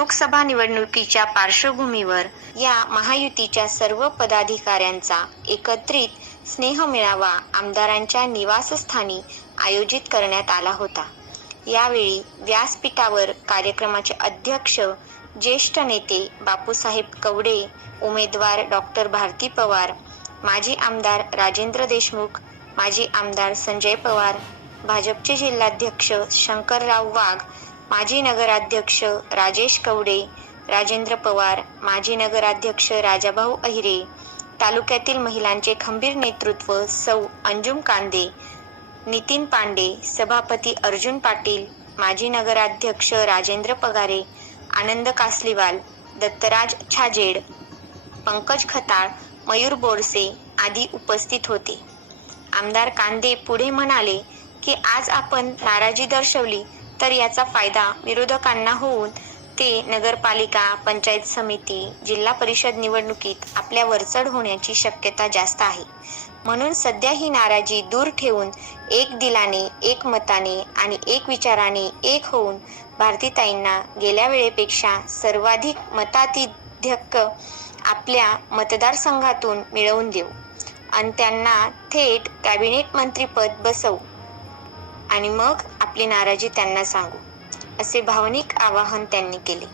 लोकसभा निवडणुकीच्या पार्श्वभूमीवर या महायुतीच्या सर्व पदाधिकाऱ्यांचा एकत्रित स्नेह मिळावा आमदारांच्या निवासस्थानी आयोजित करण्यात आला होता. यावेळी व्यासपीठावर कार्यक्रमाचे अध्यक्ष ज्येष्ठ नेते बापूसाहेब कवडे उमेदवार डॉक्टर भारती पवार माजी आमदार राजेंद्र देशमुख माजी आमदार संजय पवार भाजपचे जिल्हाध्यक्ष शंकरराव वाघ माजी नगराध्यक्ष राजेश कवडे राजेंद्र पवार माजी नगराध्यक्ष राजाभाऊ अहिरे तालुक्यातील महिलांचे खंबीर नेतृत्व सौ अंजुम कांदे नितीन पांडे सभापती अर्जुन पाटील माजी नगराध्यक्ष राजेंद्र पगारे आनंद कासलीवाल दत्तराज छाजेड पंकज खताळ मयूर बोरसे आदी उपस्थित होते. आमदार कांदे पुढे म्हणाले की आज आपण नाराजी दर्शवली तर याचा फायदा विरोधकांना होऊन ते नगरपालिका पंचायत समिती जिल्हा परिषद निवडणुकीत आपल्या वरचढ होण्याची शक्यता जास्त आहे. म्हणून सध्या ही नाराजी दूर ठेवून एक दिलाने एक मताने आणि एक विचाराने एक होऊन भारतीताईंना गेल्या वेळेपेक्षा सर्वाधिक मताधिध्यक्क आपल्या मतदारसंघातून मिळवून देऊ. आणि त्यांना थेट कॅबिनेट मंत्रीपद बसवू. आणि मग आपली नाराजी त्यांना सांगू असे भावनिक आवाहन त्यांनी केले.